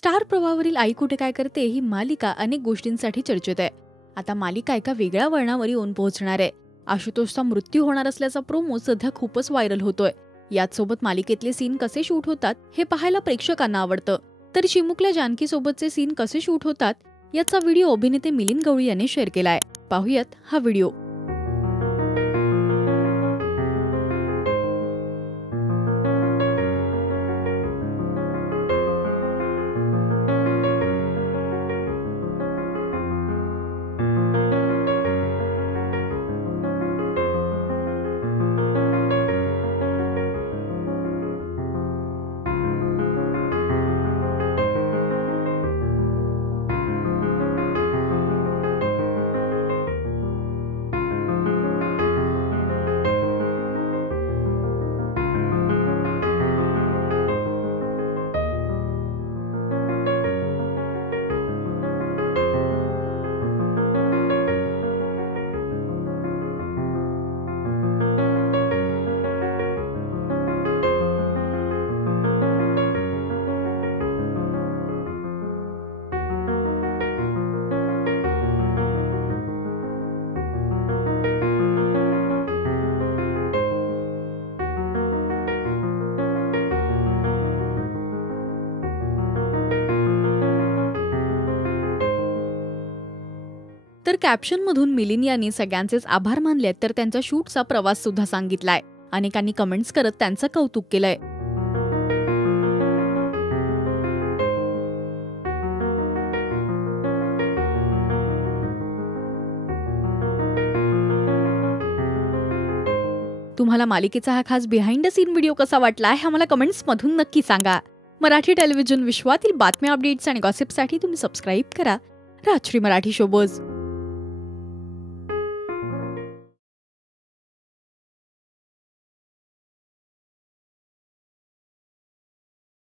Star प्रवाहावरील आई कुठे काय करते ही मालिका अनेक गोष्टींसाठी चर्चेत आहे. आता मालिका एका वेगळ्या वळणावर येऊन पोहोचणार आहे. आशुतोषचा मृत्यू होणार असल्याचा प्रोमो सध्या खूपच व्हायरल होतोय. याच सोबत मालिकेतले सीन कसे शूट होतात हे पाहायला प्रेक्षकांना आवडतं. तर चिमुकल्या जानकी सोबतचे सीन कसे शूट होतात याचा व्हिडिओ अभिनेते मिलिंद गवळी यांनी शेअर केलाय. पाहूयात हा व्हिडिओ. तर कॅप्शनमधून मिलिंद यांनी सगळ्यांचेच आभार मानलेत, तर त्यांचा शूटचा प्रवास सुद्धा सांगितलाय. अनेकांनी कमेंट्स करत त्यांचं कौतुक केलंय. तुम्हाला मालिकेचा हा खास बिहाइंड द सीन व्हिडिओ कसा वाटला हे आम्हाला कमेंट्स मधून नक्की सांगा. मराठी टेलिव्हिजन विश्वातील बातम्या, अपडेट्स आणि गॉसिपसाठी तुम्ही सबस्क्राईब करा राजश्री मराठी शोबज.